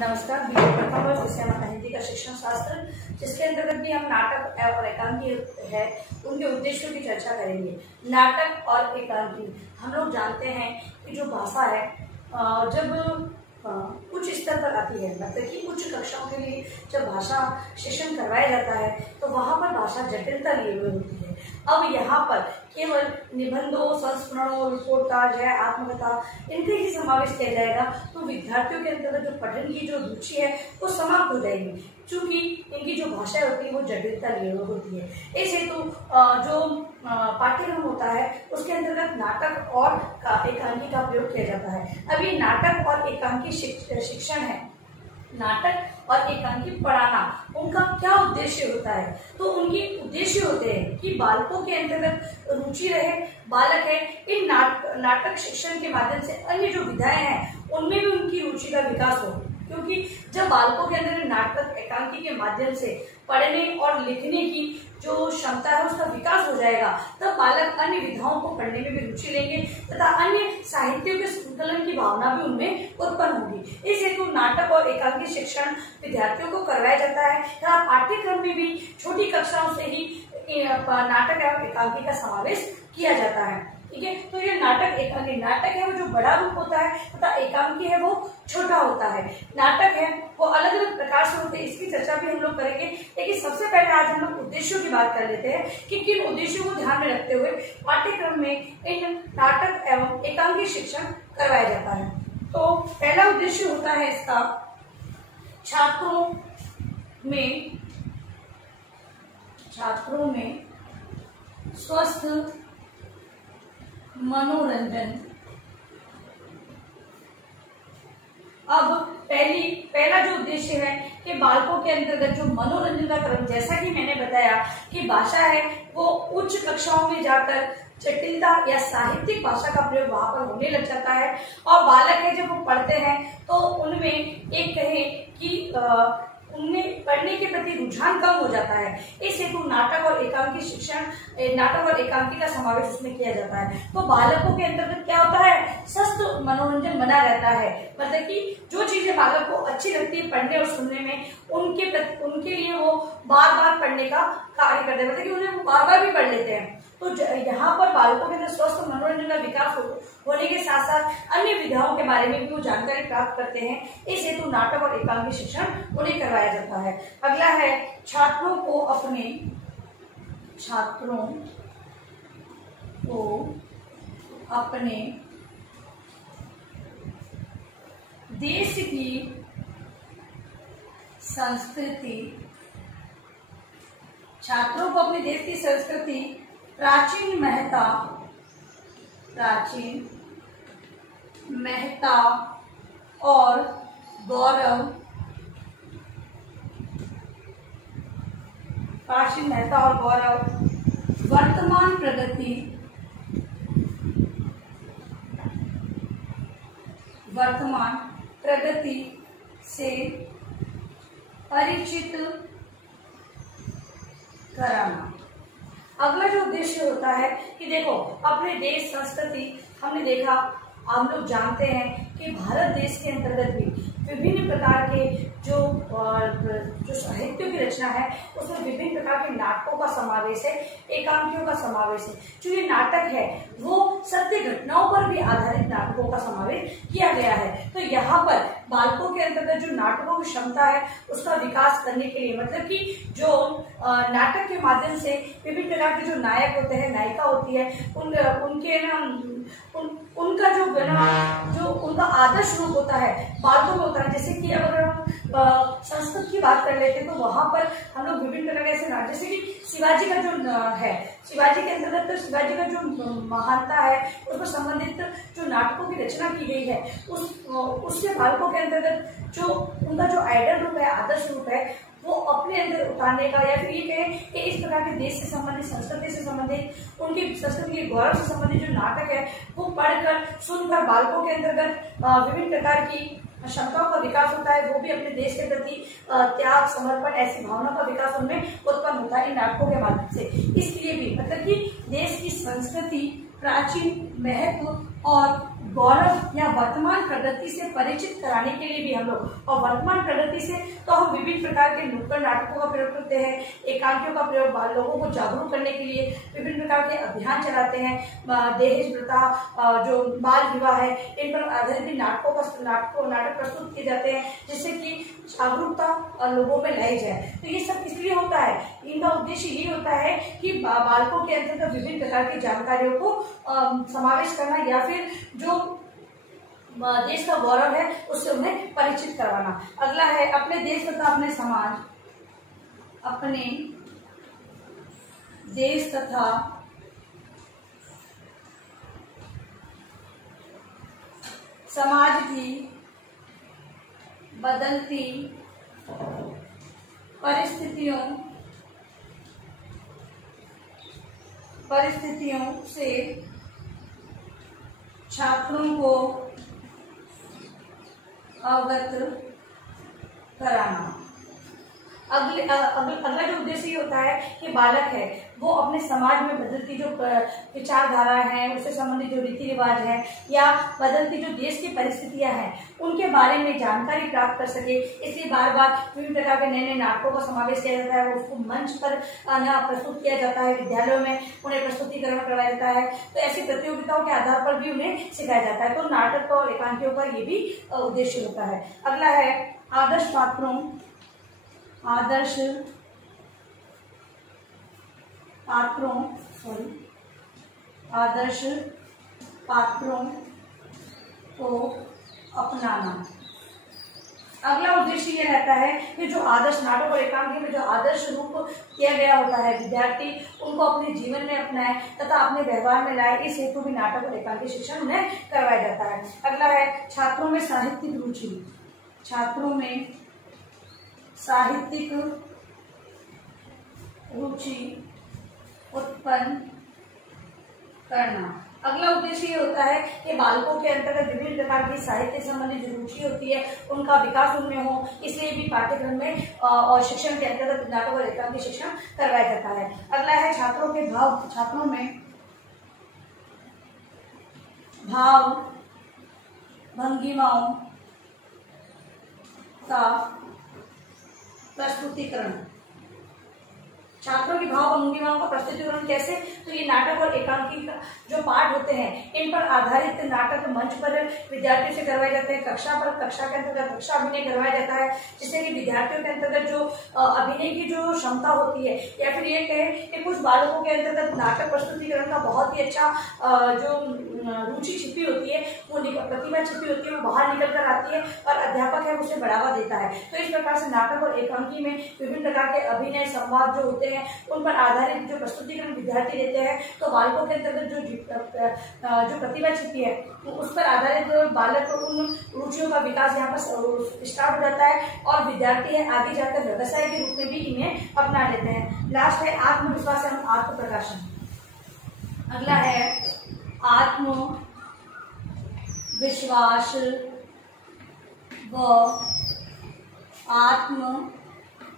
नमस्कार। बीए प्रथम वर्ष विषय हमारा हिंदी का शिक्षण शास्त्र, जिसके अंतर्गत भी हम नाटक और एकांकी है उनके उद्देश्यों की चर्चा करेंगे। नाटक और एकांकी, हम लोग जानते हैं कि जो भाषा है जब उच्च स्तर पर आती है, मतलब कि उच्च कक्षाओं के लिए जब भाषा शिक्षण करवाया जाता है तो वहाँ पर भाषा जटिलता लिए हुए होती है। अब यहाँ पर केवल निबंधों, संस्मरणों, रिपोर्ट कार्ड है, आत्मकथा, इनके ही समावेश किया जाएगा तो विद्यार्थियों के अंतर्गत जो पठन की जो रुचि है वो समाप्त हो जाएगी, क्योंकि इनकी जो भाषा होती है वो जटिलता लिए हुए होती है। इस हेतु जो पाठ्यक्रम होता है उसके अंतर्गत नाटक और एकांकी का प्रयोग किया जाता है। अब ये नाटक और एकांकी शिक्षण है, नाटक और एकांकी पढ़ाना, उनका क्या उद्देश्य होता है? तो उनके उद्देश्य होते हैं कि बालकों के अंतर्गत रुचि रहे, बालक है इन नाटक शिक्षण के माध्यम से अन्य जो विधाएं हैं उनमें भी उनकी रुचि का विकास हो, क्योंकि जब बालकों के अंदर नाटक एकांकी के माध्यम से पढ़ने और लिखने की जो क्षमता है उसका विकास हो जाएगा, तब बालक अन्य विधाओं को पढ़ने में भी रुचि लेंगे तथा अन्य साहित्यों के संकलन की भावना भी उनमें उत्पन्न होगी। इस हेतु नाटक और एकांकी शिक्षण विद्यार्थियों को करवाया जाता है तथा पाठ्यक्रम में भी छोटी कक्षाओं से ही नाटक एवं एकांकी का समावेश किया जाता है। ठीक है, तो ये नाटक एकांकी, नाटक है वो जो बड़ा रूप होता है तथा एकांकी है वो छोटा होता है। नाटक है वो अलग अलग प्रकार से होते हैं, इसकी चर्चा भी हम लोग करेंगे। लेकिन सबसे पहले आज हम लोग उद्देश्यों की बात कर लेते हैं कि किन उद्देश्यों को ध्यान में रखते हुए पाठ्यक्रम में इन नाटक एवं एकांकी शिक्षण करवाया जाता है। तो पहला उद्देश्य होता है इसका छात्रों में स्वस्थ मनोरंजन। अब पहला जो उद्देश्य है कि बालकों के अंतर्गत जो मनोरंजन का क्रम, जैसा कि मैंने बताया कि भाषा है वो उच्च कक्षाओं में जाकर जटिलता या साहित्यिक भाषा का प्रयोग वहां पर होने लग जाता है और बालक है जब वो पढ़ते हैं तो उनमें एक कहे कि उनमें पढ़ने के प्रति रुझान कम हो जाता है। इस हेतु नाटक और एकांकी शिक्षण, नाटक और एकांकी का समावेश उसमें किया जाता है। तो बालकों के अंतर्गत क्या होता है, स्वस्थ मनोरंजन बना रहता है, मतलब कि जो चीजें बालक को अच्छी लगती है पढ़ने और सुनने में, उनके लिए वो बार बार पढ़ने का कार्य करते हैं, मतलब कि उन्हें बार बार भी पढ़ लेते हैं। तो यहाँ पर बालकों के अंदर स्वस्थ मनोरंजन का विकास होने के साथ साथ अन्य विधाओं के बारे में भी वो जानकारी प्राप्त करते हैं। इस हेतु नाटक और एकांकी शिक्षण उन्हें करवाया जाता है। अगला है छात्रों को अपने देश की संस्कृति, छात्रों को अपने देश की संस्कृति, प्राचीन महत्ता और गौरव, वर्तमान प्रगति से परिचित कराना। अगला जो उद्देश्य होता है कि देखो अपने देश संस्कृति, हमने देखा, हम लोग जानते हैं कि भारत देश के अंतर्गत भी विभिन्न प्रकार के जो साहित्य की रचना है उसमें विभिन्न प्रकार के नाटकों का समावेश है, एकांकियों का समावेश है। जो ये नाटक है वो सत्य घटनाओं पर भी आधारित नाटकों का समावेश किया गया है। तो यहाँ पर बालकों के अंतर्गत जो नाटकों की क्षमता है उसका विकास करने के लिए, मतलब कि जो नाटक के माध्यम से विभिन्न प्रकार के जो नायक होते हैं, नायिका होती है, उनका जो उनका आदर्श रूप होता है बालकों में होता है। जैसे कि अगर हम संस्कृत की बात कर लेते हैं तो वहां पर हम लोग विभिन्न प्रकार के ऐसे नाटक, जैसे कि शिवाजी का जो है, शिवाजी के अंतर्गत तो शिवाजी का जो महानता है उस पर संबंधित जो नाटकों की रचना की गई है उसके बालकों के अंतर्गत जो उनका जो आइडल रूप है, आदर्श रूप है, वो अपने अंदर उतारने का, या फिर ये कहें कि इस प्रकार के देश से संबंधित, संस्कृति से संबंधित, उनकी संस्कृति के गौरव से संबंधित जो नाटक है वो पढ़कर सुनकर बालकों के अंतर्गत विभिन्न प्रकार की क्षमताओं का विकास होता है। वो भी अपने देश के प्रति त्याग, समर्पण, ऐसी भावना का विकास उनमें उत्पन्न होता है इन नाटकों के माध्यम से। इसलिए भी मतलब कि देश की संस्कृति, प्राचीन महत्व और गौरव या वर्तमान प्रगति से परिचित कराने के लिए भी हम लोग, और वर्तमान प्रगति से तो हम विभिन्न प्रकार के नुक्कड़ नाटकों का प्रयोग करते हैं, एकांकियों का प्रयोग लोगों को जागरूक करने के लिए विभिन्न प्रकार के अभियान चलाते हैं, दहेज प्रथा, जो बाल विवाह है, इन पर आधारित नाटक प्रस्तुत किए जाते हैं जिससे कि जागरूकता लोगों में लाई जाए। तो ये सब इसलिए होता है, इनका उद्देश्य ये होता है कि बालकों के अंतर्गत विभिन्न प्रकार की जानकारियों को समावेश करना या फिर जो देश का गौरव है उससे उन्हें परिचित करवाना। अगला है अपने देश तथा अपने समाज, अपने देश तथा समाज की बदलती परिस्थितियों से छात्रों को अवगत कराना। अगला जो उद्देश्य ये होता है कि बालक है वो अपने समाज में बदलती जो विचारधारा है, उससे संबंधित जो रीति रिवाज है या बदलती जो देश की परिस्थितियां हैं उनके बारे में जानकारी प्राप्त कर सके। इसलिए बार बार विभिन्न प्रकार के नए नए नाटकों का समावेश किया जाता है, उसको मंच पर प्रस्तुत किया जाता है, विद्यालयों में उन्हें प्रस्तुतिकरण करवाया जाता है। तो ऐसी प्रतियोगिताओं के आधार पर भी उन्हें सिखाया जाता है। तो नाटक और एकांकियों का ये भी उद्देश्य होता है। अगला है आदर्श पात्रों को अपनाना। अगला उद्देश्य ये रहता है कि जो आदर्श नाटक और एकांकी में जो आदर्श रूप किया गया होता है विद्यार्थी उनको अपने जीवन में अपनाए तथा अपने व्यवहार में लाए, इस हेतु भी नाटक और एकांकी शिक्षण उन्हें करवाया जाता है। अगला है छात्रों में साहित्यिक रुचि उत्पन्न करना। अगला उद्देश्य ये होता है कि बालकों के अंतर्गत विभिन्न प्रकार की साहित्य संबंधी जो रुचि होती है उनका विकास उनमें हो, इसलिए भी पाठ्यक्रम में और शिक्षण के अंतर्गत नाटक और एकांकी शिक्षण करवाया जाता है। अगला है छात्रों में भाव भंगिमाओं का प्रस्तुतिकरण। छात्रों की भाव भंगिमाओं का प्रस्तुतिकरण कैसे? तो ये नाटक और एकांकी का जो पाठ होते हैं इन पर आधारित नाटक मंच पर विद्यार्थियों से करवाए जाते हैं। कक्षा के अंतर्गत कक्षा अभिनय करवाया जाता है जिससे कि विद्यार्थियों के अंतर्गत जो अभिनय की जो क्षमता होती है या फिर ये कहें कि कुछ बालकों के अंतर्गत नाटक प्रस्तुतिकरण का बहुत ही अच्छा जो रुचि छिपी होती है, वो प्रतिभा छिपी होती है, वो बाहर निकल कर आती है और अध्यापक है उसे बढ़ावा देता है। तो इस प्रकार से नाटक और एकांकी में विभिन्न प्रकार के अभिनय संवाद जो होते हैं उन पर आधारित जो प्रस्तुतिकरण विद्यार्थी देते हैं, तो बालकों के अंतर्गत जो प्रतिभा छिपी है उस पर आधारित बालक उन रुचियों का विकास यहाँ पर स्टार्ट हो जाता है और विद्यार्थी है आगे जाकर व्यवसाय के रूप में भी इन्हें अपना लेते हैं। लास्ट है आत्मविश्वास एवं आत्म प्रकाशन। अगला है आत्मविश्वास व आत्म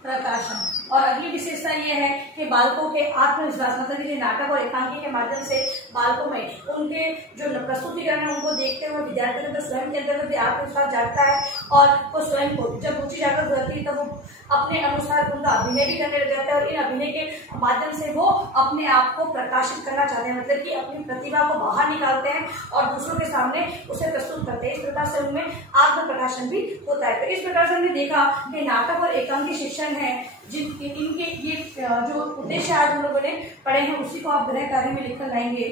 प्रकाशन। और अगली विशेषता ये है कि बालकों के आत्मविश्वास, मतलब कि नाटक और एकांकी के माध्यम से बालकों में उनके जो प्रस्तुतिकरण है उनको देखते हुए विद्यार्थियों को स्वयं के अंदर भी आत्मविश्वास जागता है और वो स्वयं को जब रुचि जागृत होती है तब वो अपने अनुसार उनका अभिनय भी करने लग जाता है और इन अभिनय के माध्यम से वो अपने आप को प्रकाशित करना चाहते हैं, मतलब कि अपनी प्रतिभा को बाहर निकालते हैं और दूसरों के सामने उसे प्रस्तुत करते हैं। इस प्रकार से उनमें आत्म प्रकाशन भी होता है। तो इस प्रकार से हमने देखा कि नाटक और एकांकी शिक्षण है इनके ये जो उद्देश्य आज हम लोगों ने पढ़े हैं उसी को आप गृह कार्य में लिखकर लाएंगे।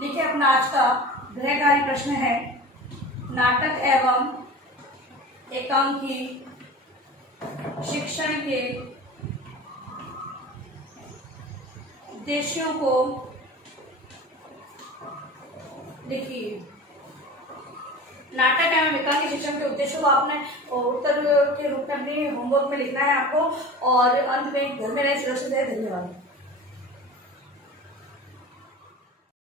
देखिए अपना आज का गृह कार्य प्रश्न है, नाटक एवं एकांकी शिक्षण के उद्देश्यों को लिखिए। नाटक एवं एकांकी शिक्षण के उद्देश्यों को आपने उत्तर के रूप में अपने होमवर्क में लिखना है आपको और अंत में घर में रहे सुरक्षित रहे। धन्यवाद।